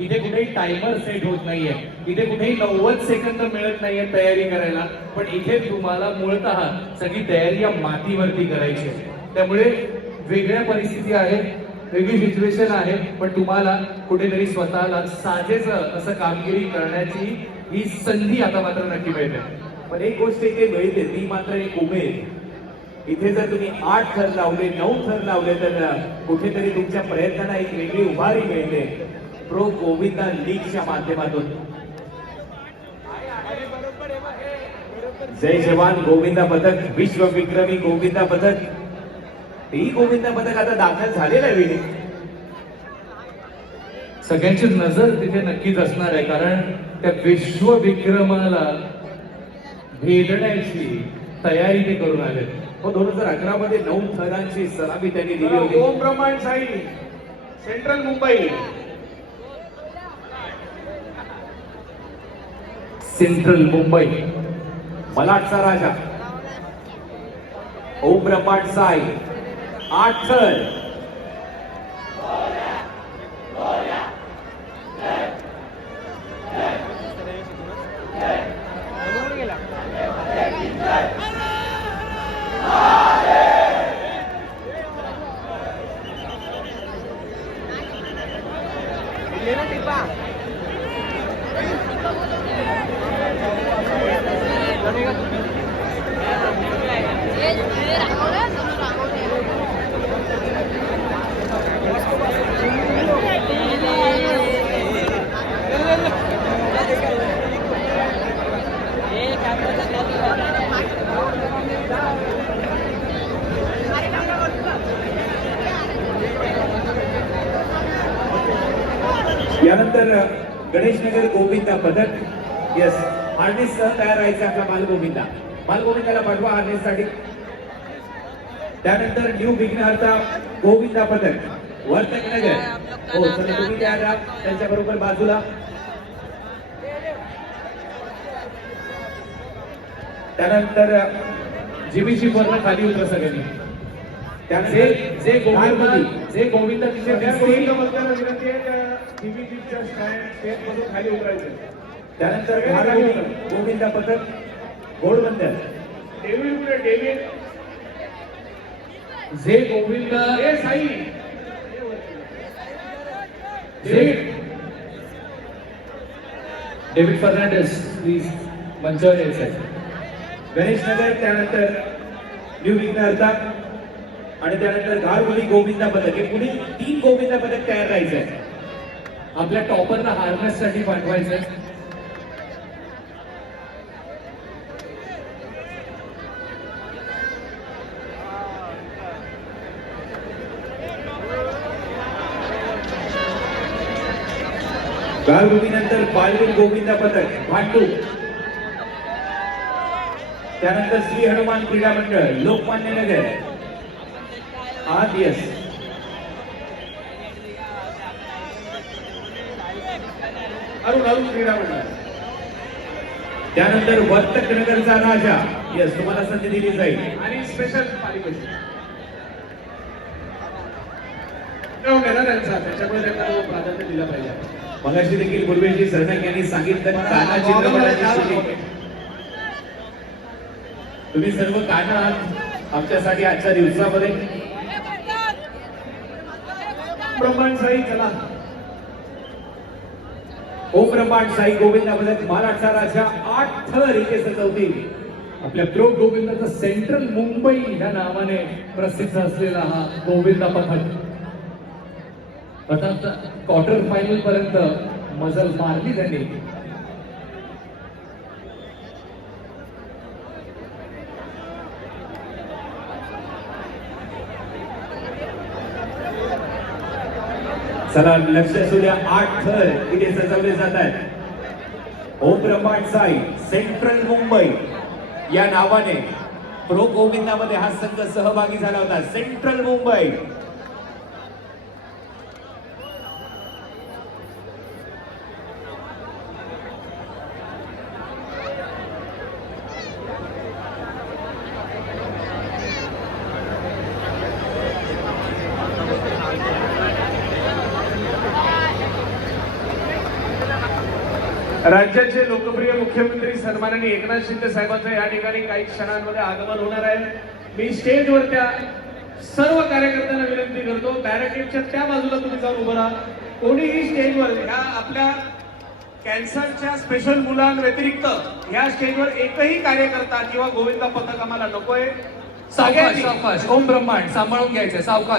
इथे कुठेही timer set होत नाहीये, इथे कुठेही 90 सेकंद मिळत नाहीये तयारी करायला, पण इथे तुम्हाला मूळतः सगळी तयारी या मातीवरती करायची आहे. त्यामुळे वेगळ्या परिस्थिती आहेत, वेगळी सिच्युएशन आहे, पण तुम्हाला कुठेतरी स्वतःला साजेचं असं कामगिरी करण्याची ही संधी आता मात्र नक्की मिळते. पण एक गोष्ट इथे मिळते ती मात्र एक उमेद. इथे जर तुम्ही 8 थर लावले 9 थर लावले तर कुठेतरी तुमच्या प्रयत्नांना एक वेगळी उभारी मिळते प्रो गोविंदा लीगच्या माध्यमातून. जय जवान गोविंदा पथक, विश्व विक्रमी गोविंदा पथक, ही गोविंदा पथक आता दाखल झालेलं आहे वेळी. सगळ्यांची नजर तिथे नक्कीच असणार आहे, कारण त्या विश्व विक्रमाला भेदण्याची तयारी ते करून आले. 2011 मध्ये 9 थरांची सलामी त्यांनी दिली होती. ओम ब्रह्मांड साई, सेंट्रल मुंबई. सेंट्रल मुंबई, मलाटचा राजा ओम ब्रह्मांड साई, 8 थर. यानंतर गणेशनगर गोविंदा पथक. यस, हार्नेस सह तयार राहायचं आपला बालगोविंदा. बालगोविंदाला पाठवा हार्नेस साठी. त्यानंतर न्यू विघ्नहर्ता गोविंदा पथक वर्तक नगर. हो, चला तुम्ही तयार राहा त्यांच्या बरोबर बाजूला. त्यानंतर जीबीची वरनं खाली उतर सगळ्यांनी. त्यानंतर जे गोविंदा तिथे दिसतील, गोविंदा विनंती आहे जीबीजीच्या स्टेज मधून खाली उतरायचं. त्यानंतर गोविंदा पथक घोडबंदर. डेव्हिड पुढे डेव्हिड. जे गोविंदा ए साई, डेव्हिड फर्नांडिस प्लीज मंचावर यायचं आहे. गणेशनगर, त्यानंतर न्यू विघ्नहर्ता आणि त्यानंतर घारगुली गोविंदा पथक. हे पुढील 3 गोविंदा पथक तयार राहायचं आहे. आपल्या टॉपरला हार्नेस साठी पाठवायचंय. घारगुलीनंतर बालवीर गोविंदा पथक भांडू. त्यानंतर श्री हनुमान क्रीडा मंडळ लोकमान्य नगर. यस, अरुण क्रीडा मंडळ. त्यानंतर वर्तक नगरचा राजा. यस, तुम्हाला संधी दिली जाईल. आणि स्पेशल पारितोषिक त्यांचा, त्याच्यामुळे त्यांना तो प्राधान्य दिलं पाहिजे. मगाशी देखील पूर्वेशी सरनाईक यांनी सांगितलं कान्हा चित्रपटाची शूटिंग. तुम्ही सर्व कान्हा आहात आमच्यासाठी आजच्या दिवसामध्ये. ब्रह्मांड साई, चला. ओम ब्रह्मांड साई गोविंदा पथक महाराष्ट्र राजा 8 थर इथे सजवतील. आपल्या प्रो गोविंदाचा सेंट्रल मुंबई या नावाने प्रसिद्ध असलेला हा गोविंदा पथक अर्थात क्वार्टर फायनल पर्यंत मजल मारली त्यांनी. चला, लक्ष असू द्या. 8 थर इथे सजवले जात आहेत. ओम ब्रह्मांड साई सेंट्रल मुंबई या नावाने प्रो गोविंदामध्ये हा संघ सहभागी झाला होता. सेंट्रल मुंबई. राज्याचे लोकप्रिय मुख्यमंत्री सन्माननीय एकनाथ शिंदे साहेबांचं या ठिकाणी काही क्षणांमध्ये आगमन होणार आहे. मी स्टेजवर त्या सर्व कार्यकर्त्यांना विनंती करतो, बॅरिकेडच्या त्या बाजूला तुम्ही जाऊन उभं राहा. कोणीही स्टेजवर ह्या आपल्या कॅन्सरच्या स्पेशल मुलांव्यतिरिक्त ह्या स्टेजवर एकही कार्यकर्ता किंवा गोविंदा पथक आम्हाला नकोय. सावकाश सावकाश. ओम ब्रह्मांड सांभाळून घ्यायचंय, सावकाश.